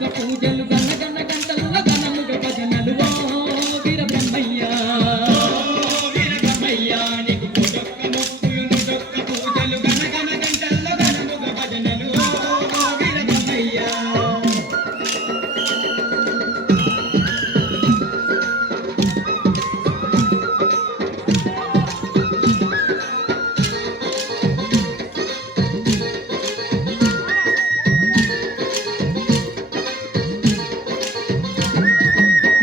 డొక్క పూజలు గన్న గన్న గంటల గనముగ భజనలు వీర బ్రహ్మయ్య వీర బ్రహ్మయ్య నీకు డొక్క మొక్కులు డొక్క పూజలు గన్న గన్న గంటల గనముగ భజనలు వీర బ్రహ్మయ్య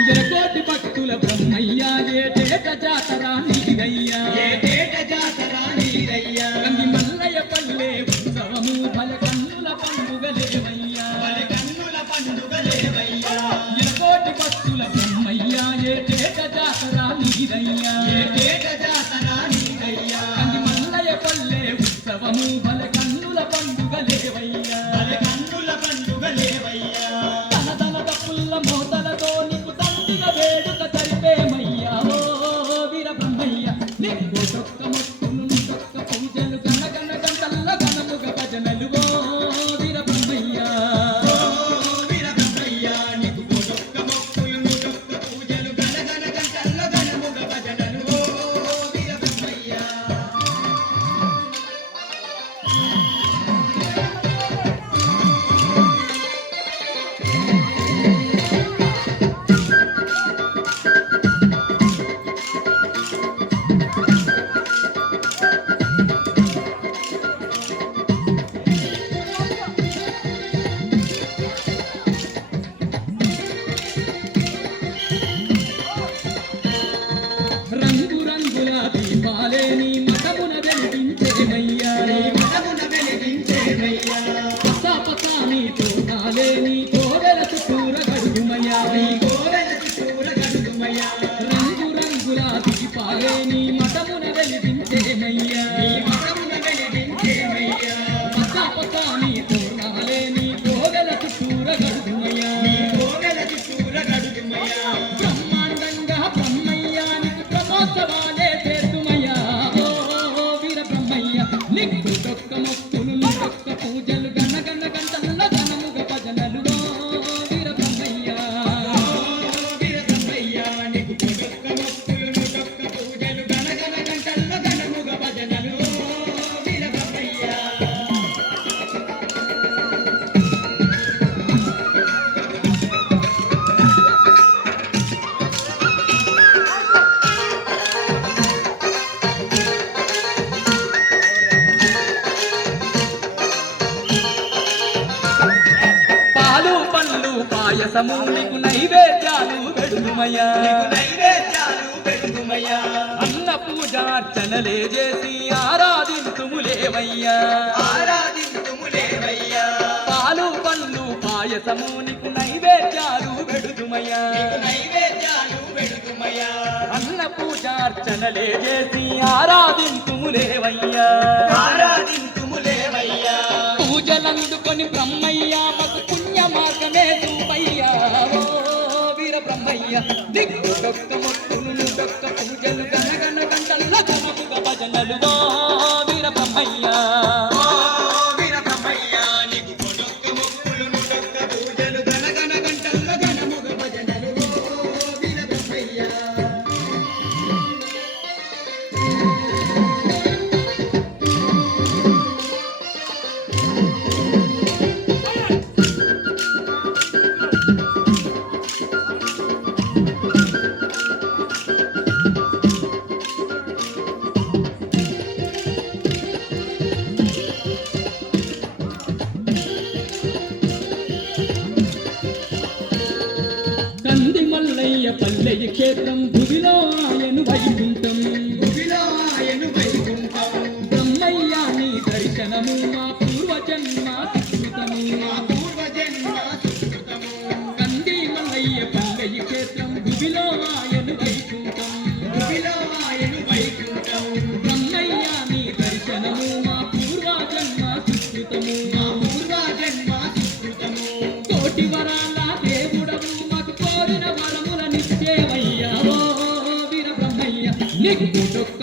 ఎరకోటి భక్తుల బ్రహ్మయ్య ఏటేట జాతరా నీరయ్యా ఏటేట జాతరా నీరయ్యా కంది మల్లయ్య పల్లె ఉత్సవము బలకన్నుల పండుగలేవయ్యా బలకన్నుల పండుగలేవయ్యా ఎరకోటి భక్తుల బ్రహ్మయ్య ఏటేట జాతరా నీరయ్యా ఏటేట జాతరా నీరయ్యా కంది మల్లయ్య పల్లె ఉత్సవము బలకన్నుల పండుగలేవయ్యా బలకన్నుల పండుగలేవయ్యా తన తన తప్పుల మోతలతో నీకు తండ్రిగా వేడుక జరిపేమయ్యా ఓ వీర బ్రహ్మయ్య నీకు డొక్క మొక్కులు డొక్క పూజలు గన గన గంటల్ల గనముగ భజనలు ఓ వీర బ్రహ్మయ్య వీర బ్రహ్మయ్య నీకు డొక్క మొక్కులు డొక్క పూజలు గన గన గంటల్ల గనముగ భజనలు ఓ వీర బ్రహ్మయ్య రంగు రంగుల దీపాలే నీ మఠమున వెలిగించేమయ్యా నీ మఠమున వెలిగించేమయ్యా పసా నీ తోటాలే నీ కోవెల చుట్టూర గడుగుమయ్యా నీ కోవెల చుట్టూర గడుగుమయ్యా రంగు రంగుల దీపాలే నీ మఠమున వెలిగించేమయ్యా నీ మఠమున వెలిగించేమయ్యా పసా నీ తోటాలే నీ కోవెల చుట్టూర గడుగుమయ్యా నీ కోవెల చుట్టూర గడుగుమయ్యా బ్రహ్మాండంగా బ్రహ్మయ్య నీకు బ్రహ్మోత్సవాలే చేతుమయ్యా ఓ వీర బ్రహ్మయ్య నీకు డొక్క మొక్కులు డొక్క పూజలు గన గన గంటల్ల గనముగ భజనలు ఓ వీర బ్రహ్మయ్య వీర బ్రహ్మయ్య నీకు డొక్క మొక్కులు డొక్క పూజలు గన గన గంటల్ల గనముగ భజనలు ఓ వీర బ్రహ్మయ్య పాలు పండ్లు పాయసము నీకు నైవేద్యాలు పెడుదుమయ్యా అన్న పూజార్చనలే చేసి ఆరాధింతుములేవయ్యా పాలు పండ్లు పాయసము నీకు నైవేద్యాలు పెడుదుమయ్యా అన్న పూజార్చనలే చేసి ఆరాధింతుములేవయ్యా పూజలందుకొని బ్రహ్మయ్య మాకు పుణ్య మార్గమే చూపయ్యా ఓ వీర బ్రహ్మయ్య దిక్కు డొక్క మొక్కులు డొక్క పూజలు గన గన గంటల్ల గనముగ భజనలు ఓ వీర బ్రహ్మయ్య వీర బ్రహ్మయ్య నీకు డొక్క మొక్కులు డొక్క పూజలు గన గన గంటల్ల గనముగ భజనలు ఓ వీర బ్రహ్మయ్య కంది మల్లయ్య పల్లెయ క్షేత్రం భువిలో ఆయను వైకుంఠం బ్రహ్మయ్య నీ దర్శనము మా పూర్వజన్మ సుకృతము కంది మల్లయ్య పల్లెయ క్షేత్రం భువిలో ఆయను వైకుంఠం బ్రహ్మయ్య నీ దర్శనము మా పూర్వజన్మ సుకృతము కోటి వరాల దేవుడవు మాకు కోరిన వరముల నిత్యేవయ్యా ఓ వీర బ్రహ్మయ్య నీకు డొక్క